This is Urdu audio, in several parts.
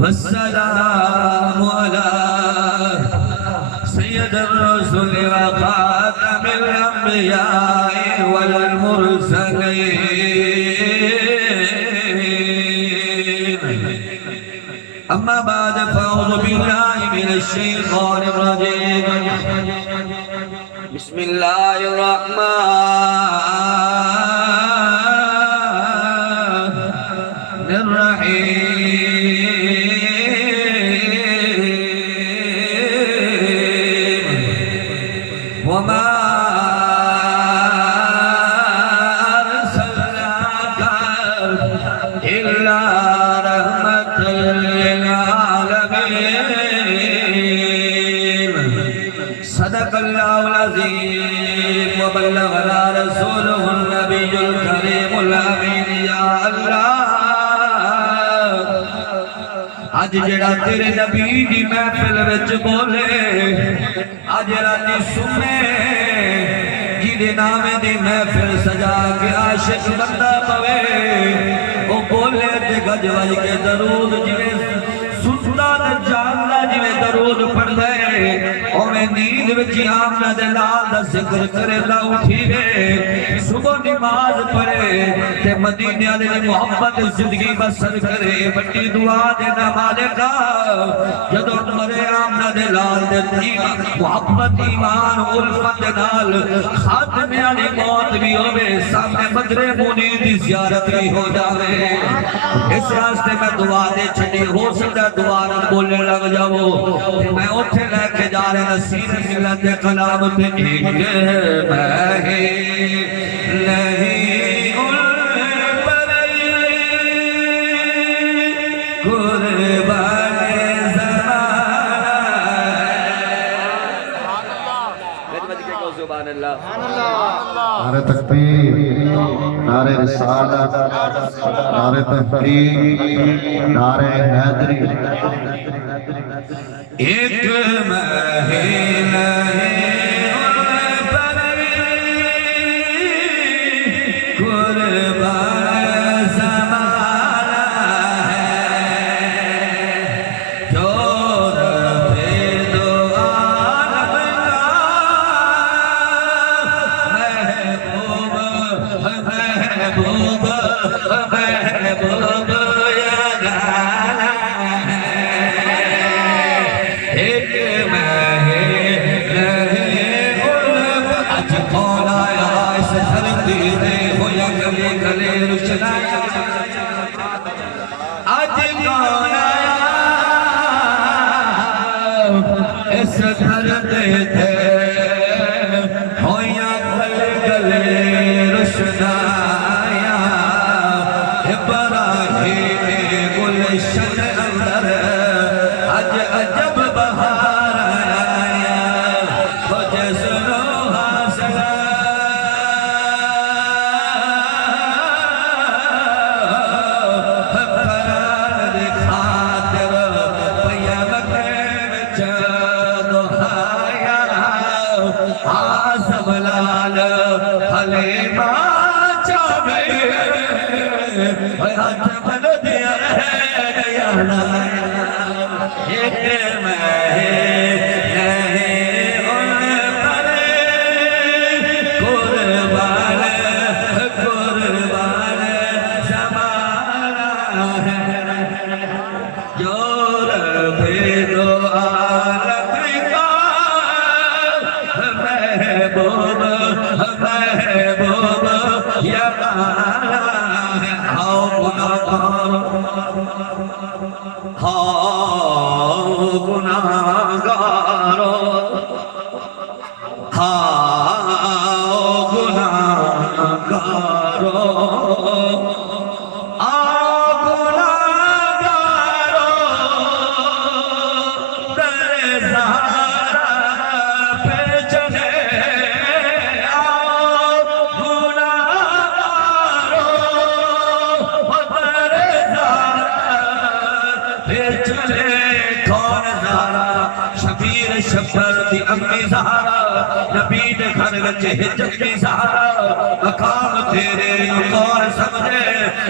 والسلام على سيد الرسل وخاتم الأنبياء والمرسلين أما بعد فأعوذ بالله من الشيطان الرجيم بسم الله الرحمن الرحيم وما أرسلناك إلا رحمة للعالمين صدق الله العظيم وبلغنا رسوله النبي الكريم الأمين يا الله آج جڑا تیرے نبی دی محفل وچ بولے آج راتی سنے جیدے نامے دی محفل سجا کے عاشق بندہ پوے وہ بولے تے گج وج کے درود جویں سلطان جاننا جویں درود پڑھ دے او میں نیند وچ آمنا دے نال دا ذکر کرے لا اٹھی وے صبح نماز پڑھے تے مدینے والے دی محبت زندگی بسر کرے بڑی دعا دینا مالکا جدوں مرے آمنا دے لال دے محبت ایمان الفت نال خاتمے والی موت بھی ہوے سامنے مدرے مونی دی زیارت بھی ہو جاوے اس راستے میں دعا دے چھڈی ہو سکتا دعا نہ بولنے لگ جاؤ میں اوتھے لے کے جا رہے نصیب ملت کلام تے ایک میں نہیں الپری قربان زمانہ نعرہ تکبیر نعرہ رسالت نعرہ تحقیق نعرہ حیدری ایک مہینہ گناہگار بشر دی امی زہرا نبی دے گھر وچ ہجت دی زہرا مقام تیرے کون سمجھے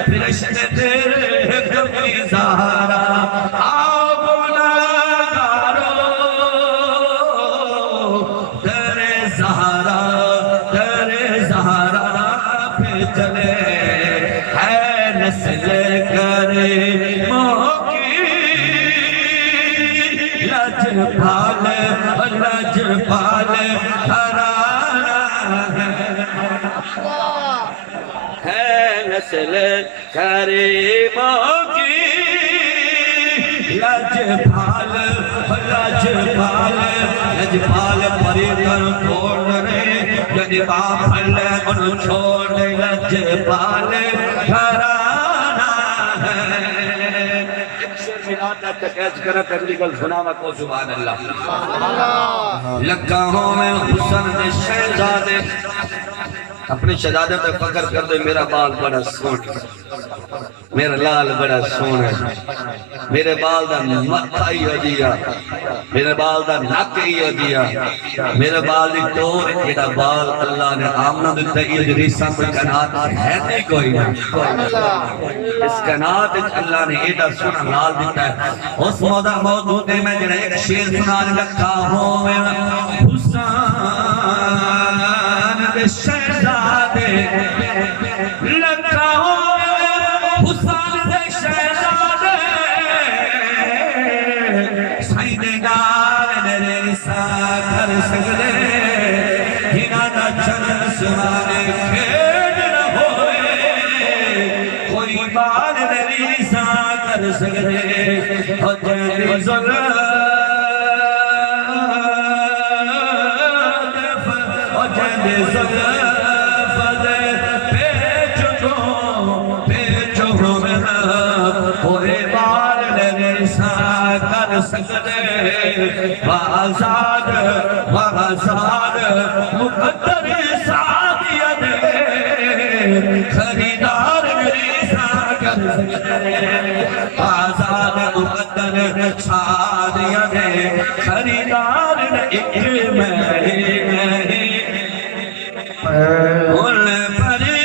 فرشتے تیرے حکم دی زہرا آؤ گناہگارو تیرے زہرا پہ چلے ہے نسل کریموں کی لجپال گھرانہ ہے نسل کریموں کی لجپال پری کر توڑ رہے جنی باپ اللہ ان چھوڑ لجپال گھرانہ ہے ایک شیر ملاتا تکیج کرا تکلی گل سناوا کو سبحان اللہ لگاہوں میں حسن شہزادے اپنے شہزادے پہ فکر کر دے میرا بال بڑا سونا میرا لال بڑا سونا میرے بال دا متھا ہی ہو دیا میرے بال دا نک ہی ہو دیا میرے بال دی ٹور ایڈا بال اللہ نے آمنہ دیتا ہے یہ ریسہ کوئی کنات ہے نہیں کوئی اس کنات اللہ نے ایڈا سونا لال دیتا ہے اس موضوع میں جنہیں ایک شیر سنانے لگا ہوں حسین شہزادے لگا ہوں حسین شہزادے سائنے گار میرے سا کر سکتے جنہاں نہ چل سوانے کھیڑ نہ ہوئے کوئی بار میری سا کر سکتے اور جیلی ظلم آزاد مقدر سادیت خریدار ریسا کر سکتے آزاد مقدر سادیت خریدار ایک میں ان پری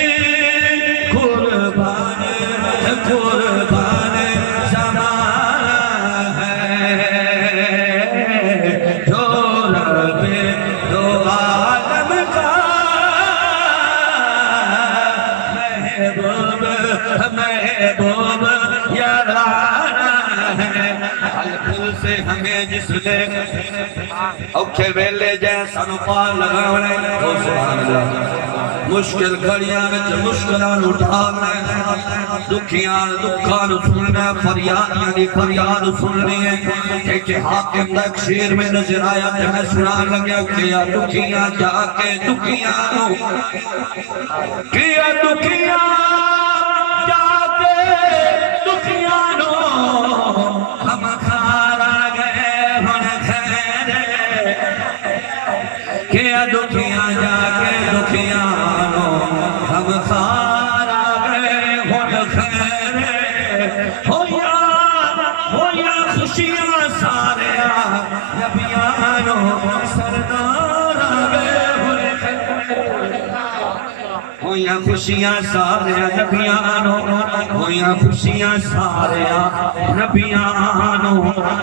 قربان محبوب یارانا ہے حلقل سے ہمیں جس لے اوکھے ویلے جیسا نپال لگاونے سبحان اللہ مشکل گھڑیاں میں مشکلان اٹھانا دکھیاں دکھان سننا فریاد یعنی فریاد سننی ہے کہ حاکم تک شیر میں نظر آیا کہ میں سنان لگیا کیا دکھیاں جا کے دکھیاں کیا دکھیاں جاتے دکھیانو ہم کھارا گئے ہن خیرے کیا دکھیاں جاتے دکھیانو ہم کھارا گئے ہن خیرے ہویا خوشیاں سارے نبیانو سردارا گئے ہن خیرے ہویا خوشیاں سارے نبیانو ہویا خوشیاں سارے نبیانو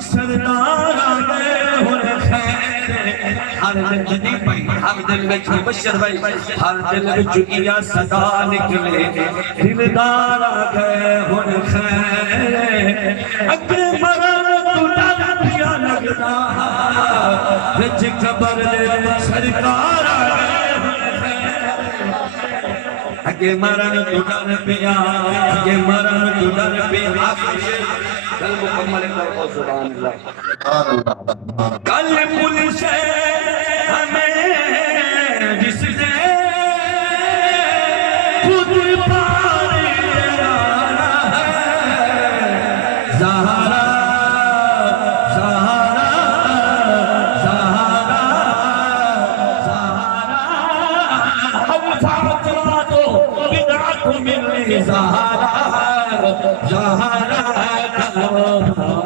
سردارا گئے ہن خیرے ہر دل نہیں پئی ہر دل میں بشر بھائی ہر دل میں چکیا صدا نکلے دلدارا گئے ہن خیرے اگر مرن تو ڈر پیا لگتا وچ قبر سرکارا گئے اگے مرن تو ڈر پیا اگے مرن تو ڈر پیا کل مکمل کرو سبحان اللہ کل پولیس ہمیں جس نے خود پاری لانا ہے زہرا زہرا زہرا زہرا ہم فاطمہ تو بدعت ملی زہرا زہرا کا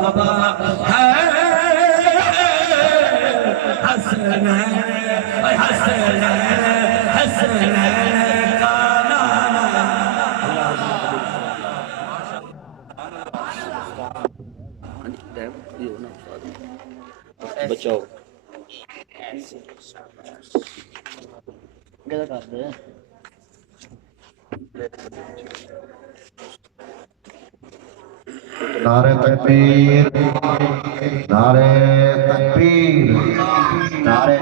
بابا ہے حسنین حسنین حسنین کا نانا بچاؤ نعرہ تکبیر، نعرہ تکبیر، نعرہ